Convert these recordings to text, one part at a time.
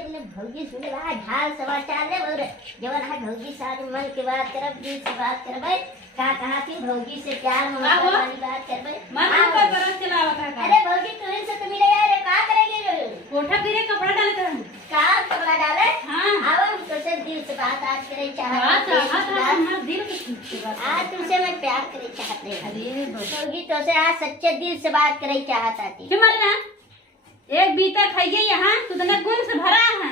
अपने भौजी सुने बा ढाल समाचार ले बोल जवन है भौजी साथ मन की बात करब दिल से बात करबै का कहा थी भौजी से प्यार मोहब्बत वाली बात करबै मन ऊपर बरस चलावा का अरे भौजी तुरंत से तो मिले यार का करेंगे जो कोठा फिरे कपड़ा डाल कर का कपड़ा डाले हां आओ हम तो से दिल से बात आज करे चाहत हमारा दिल की बात आज तुमसे मैं प्यार करे चाहते अरे भौजी तो से आज सच्चे दिल से बात करे चाहत आती क्यों मरना एक बीता खाइए यहाँ तू तो ना गुण से भरा है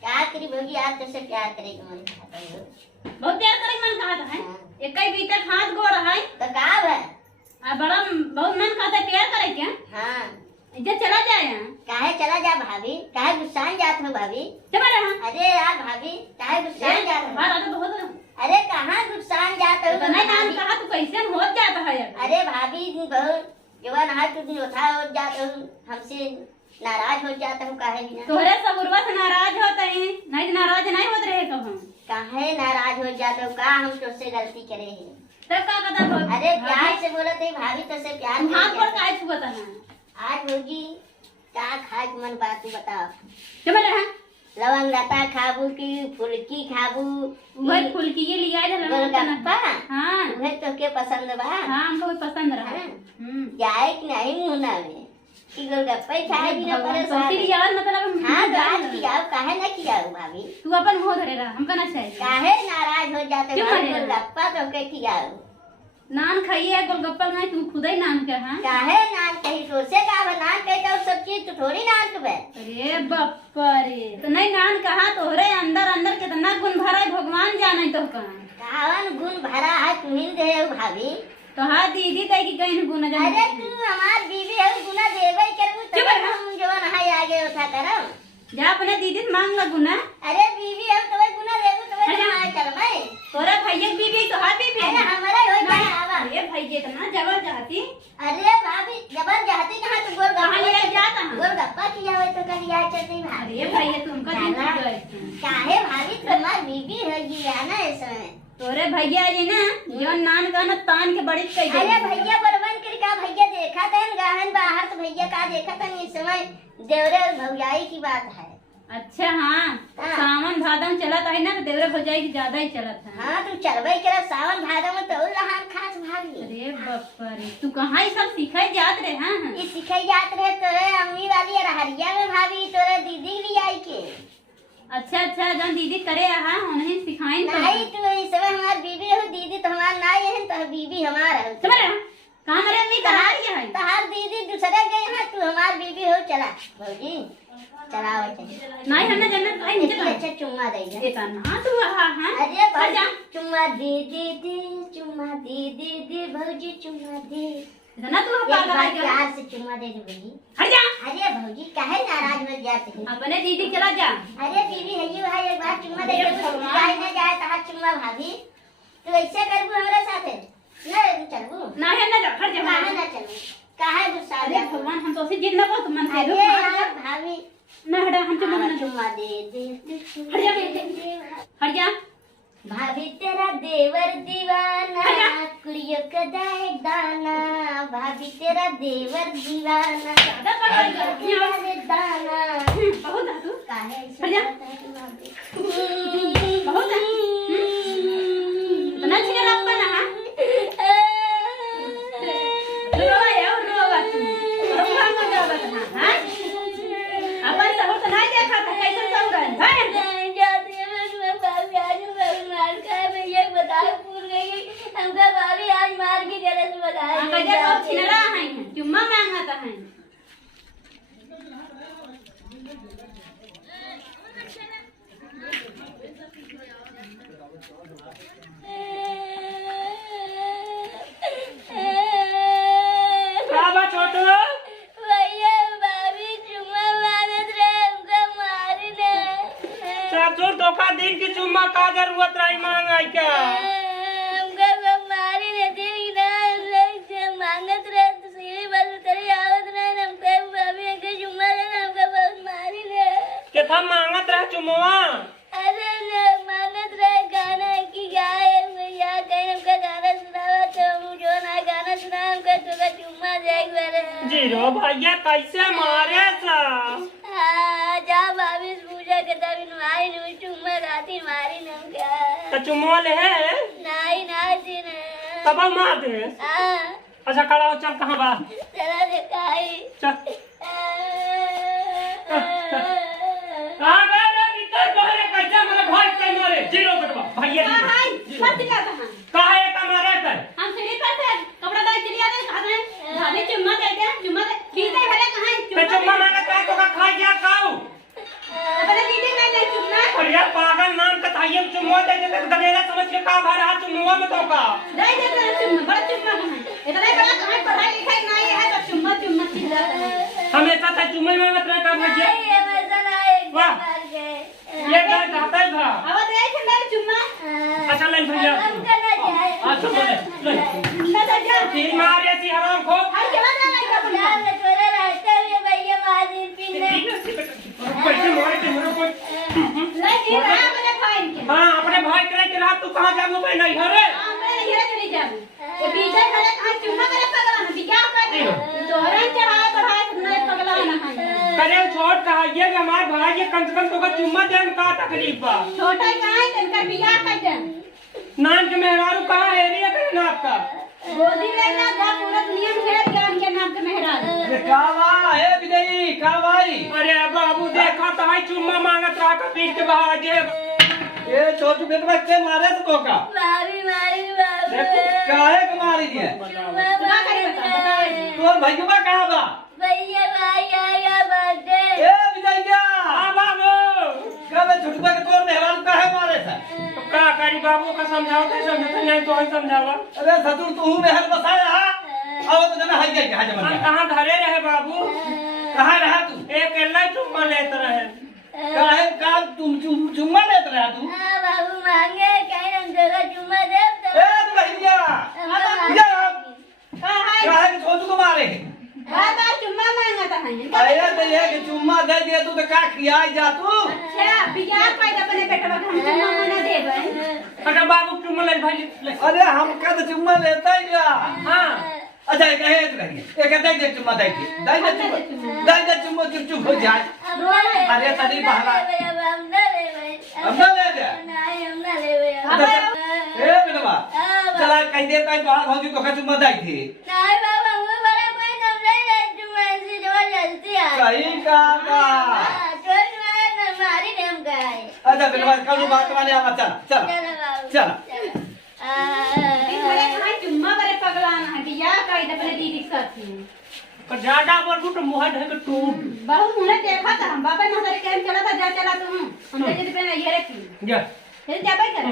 क्या करी भौजी आज तो से प्यार करेगी मन चाहता है बहुत प्यार करे मन कहा है एक ही बीता हाथ गोड़ है तो का है आ बड़ा बहुत मन कहता है प्यार करे क्या हां इज्जत चला जाए काहे चला जा भाभी काहे गुस्सान जात हो भाभी चला रहा अरे यार भाभी काहे गुस्सान जात हो हमारा तो बहुत अरे कहाँ गुस्सान जात हो तो नहीं नाम कहा तू कैसे हो जाता है अरे भाभी बहुत जवान हाथ तुम उठा हो जाते हो हमसे नाराज हो जाता हूँ काहे बिना तोहरे सब उर्वा से नाराज होते हैं नहीं नाराज नहीं होते रहे कब हम काहे नाराज हो जाते हो का हम तुझसे गलती करे हैं तब का कहता अरे प्यार से बोला थे भाभी तुझसे प्यार हाथ पर काहे छुआता है आज होगी क्या खाए के मन बात तू बताओ चल रहा लवंग लता खाबू की फुलकी खाबू वही फुलकी के लिए आए थे गोलगप्पा हां वह तो के पसंद बा हां हमको भी पसंद रहा जाए कि नहीं मुहना में कि गोलगप्पा खाए बिना परेशान तो यार मतलब हां बात किया काहे ना किया भाभी तू अपन हो धरे रहा हमका ना चाहिए काहे नाराज हो जाते हो गोलगप्पा तो के किया नान खाइए गोलगप्पा नहीं तू खुद ही नान के हां काहे नान कही तो से का नान कही तो सब चीज तो थोड़ी नान के बे अरे बापा रे तो नहीं नान कहा तोहरे अंदर अंदर कितना गुण भरा है भगवान जाने तो कहां कावन गुण भरा है तू ही दे भाभी तो हाँ दीदी तय की कहीं गुना जाने अरे तू हमार बीवी है गुना देबे करबू तो हम जवान है आगे उठा करो जा अपने दीदी से मांग ला गुना अरे बीवी है तो गुना देबू तो मैं चल मैं तोरा भैया बीवी तो हाँ बीवी अरे हमारा होई बा आवा अरे भैया इतना जबर चाहती अरे भाभी जबर जाती कहां तू गोल कहां ले जाता है गोलगप्पा किया हुआ तो कहीं आ चलती भाभी अरे भैया तुमका दिन गए काहे भाभी तुम्हार बीवी होगी ना इसमें तोरे भैया जी ना जो नान का ना तान के बड़ी कह दे अरे भैया बरबन कर का भैया देखा था गाहन बाहर तो भैया का देखा था इस समय देवरे भौजाई की बात है अच्छा हाँ सावन भादम चला था ना तो देवरे भौजाई की ज्यादा ही चला था हाँ तू चलबे करा सावन भादम में तो लहान खास भाभी अरे बापा रे तू कहाँ ये सब सिखाई जात रहे हाँ ये सिखाई जात रहे तोरे अम्मी वाली रहरिया में भाभी तोरे दीदी भी आई के अच्छा अच्छा जन दीदी करे हाँ उन्हें सिखाई नहीं तू इस समय हमार बीवी हो दीदी तो हमार नाई है तो बीवी हमार है समझ कहाँ मेरे अम्मी कहाँ है तहार दीदी दूसरे गए हैं तू हमार बीवी हो चला भौजी चलाओ नहीं हमने जन्नत भाई नीचे अच्छा चुम्मा दे दे देता ना तू हाँ हाँ अरे भौजी चुम्मा दे दे दे चुम्मा दे दे दे भौजी चुम्मा दे ना तू पागल है क्या प्यार से चुम्मा दे दे भौजी हट जा अरे भौजी काहे नाराज हो जाते हैं अपने दीदी चला जा अरे बीवी है ये भाई एक बार चुम्मा दे दे जाए ना जाए तहार चुम्मा भाभी तू ऐसे करबू हमरा साथे नहीं चलबू नहीं ना जा हट जा काहे ना चलबू काहे गुस्सा अरे भगवान हम तो से जिद ना बहुत मन अरे यार भाभी ना हटा हम चुम्मा ना चुम्मा दे दे हट जा हट जा भाभी तेरा देवर दीवाना कुड़ियों का दाए दाना भाभी तेरा देवर दीवाना ज्यादा पकड़ तेरा दाना बहुत है तू काहे हट जा बहुत है इतना छिने रखा ना रोवा यार रोवा तू रोवा मत जावा कहां हां अपन सब तो नहीं देखा था कैसे सब रहा है हमका भाभी आज मार के गले से बताया कजर सब छिन रहा है चुम्मा मांगता है बाबा छोटू भैया भाभी चुम्मा मांगत रहे हमका मारने सासुर धोखा दिन की चुम्मा का जरूरत रही मांगाई क्या हमका मारी ने दिन ना मांगत रहे तो सीढ़ी बस उतरी आवत रहे हमका भाभी के चुम्मा देना हमका बहुत मारी ने के था मांगत रहे चुम्मा अरे ने मांगत रहे गाना की गाए भैया कहीं हमका गाना सुनावा तो हम जो ना गाना सुना हमका तो का चुम्मा देख रहे जीरो भैया कैसे मारे सा हाँ जा भाभी पूजा चुम्मा ले है नहीं नहीं सीने तब मार दे। हाँ अच्छा खड़ा हो, चल कहाँ बा, चला दिखाई चल कहाँ गए रे निकल बहरे कैसे मेरे भाई के मारे जीरो बटवा भैया हां हां मत दिखा कहां कहाँ है कमरा कर हम सीढ़ी पर से कपड़ा डाल चिड़िया दे खा दे भाभी चुम्मा दे खींचे भले कहां ते चुम्मा मांगा काय तो का खा गया काऊ अपने दीदी का नहीं चुम्मा और यार पागल नाम का ताइए चुम्मा दे दे गधेड़ा समझ के का भर हाथ चुम्मा में तो का दे दे चुम्मा बड़ा चुम्मा कहां इतना बड़ा कहां पढ़ाई लिखाई नहीं है तो चुम्मा चिल्ला हमेशा तो चुम्मा में मत रह का भैया नहीं ये मजा ना एक वाह। बार गए ये गाय खाता है था आवाज दे ठंडा चुम्मा अच्छा ले भैया हम करना जाए हां चुम्मा ले ठंडा दे जा तीर मार ऐसी हराम खो हाय चला जा का यार मैं थोड़ा रास्ते में भैया माजिद पीने पैसे मारे के मेरे को नहीं रहा मैंने फाइन के हां अपने भाई करे के रात तू कहां जाबू भाई नहीं घरे मैं नहीं चली जाऊं ये बीजे खड़े कहां चुम्मा करे पगला ना बिया कर तोरन चढ़ाए बढ़ाए नहीं पगला ना करे छोड़ कहा ये कि हमार भाई ये कम से कम तो का चुम्मा देन का तकलीफ बा छोटा कहां है इनका बिया कर दे नान के मेहरारू कहां है एरिया के ना आपका गोदी लेना जा पूरा दुनिया में घेर गया उनके नाम के मेहरारू ये कावा है विजयी कावाई अरे बाबू देखा तो है चुम्मा मांगत रहा का पीठ के बहा दे ये छोटू बेटवा के मारे तो का मारी मारी बाबू काहे के मारी दिए ना करे बता तोर भैया कहां बा भैया भाई आया बर्थडे ए विजयिया हां बाबू कब छोटू के तोर मेहरान काहे मारे था तो का करी बाबू का समझाओ तो समझते नहीं तो ही समझावा अरे ससुर तू मेहर बसाया हा आओ तो जना हाई गई हां जमा कहां घरे रहे बाबू कहां रहा तू एक अल्लाह चुम्मा लेत रहे काहे का तुम चुम्मा लेत रहा तू हाँ बाबू मांगे कहीं हम जगह चुम्मा दे तो ए भैया भैया काहे के छोटू को मारे बार चुम्मा मांगता है अरे तो ये कि चुम्मा दे दिए तू तो का खियाई जा तू अच्छा बिया पैदा अपने बेटवा को हम चुम्मा मना दे दे अच्छा बाबू चुम्मा ले भाई ले अरे हम का तो चुम्मा लेता ही जा हां अच्छा कहे तो कहिए एक दे चुम्मा दे के दे चुम्मा चुप चुप हो जाए अरे तनी बहला हम ना ले भाई हम ना ले दे नहीं हम ना ले भैया ए बेटवा चला कह देता है तो हां भौजी तो का चुम्मा दे थी नहीं बाबू हम बड़ा कोई हम नहीं ले चुम्मा से जो जल्दी आ सही कहा चोट मारे ना मारी ने हम गए अच्छा बेटवा कल बात माने आ चल चल चलो बाबू चल घरे कहां चुम्मा करे पगला ना है बिया कर दे अपने दीदी के साथ पर ज्यादा बोल तो मुंह ढक टूट बहुत मुने देखा था हम बाबा नजर के चला था जा चला तू हम दे दे पे ये रे जा फिर क्या भाई कर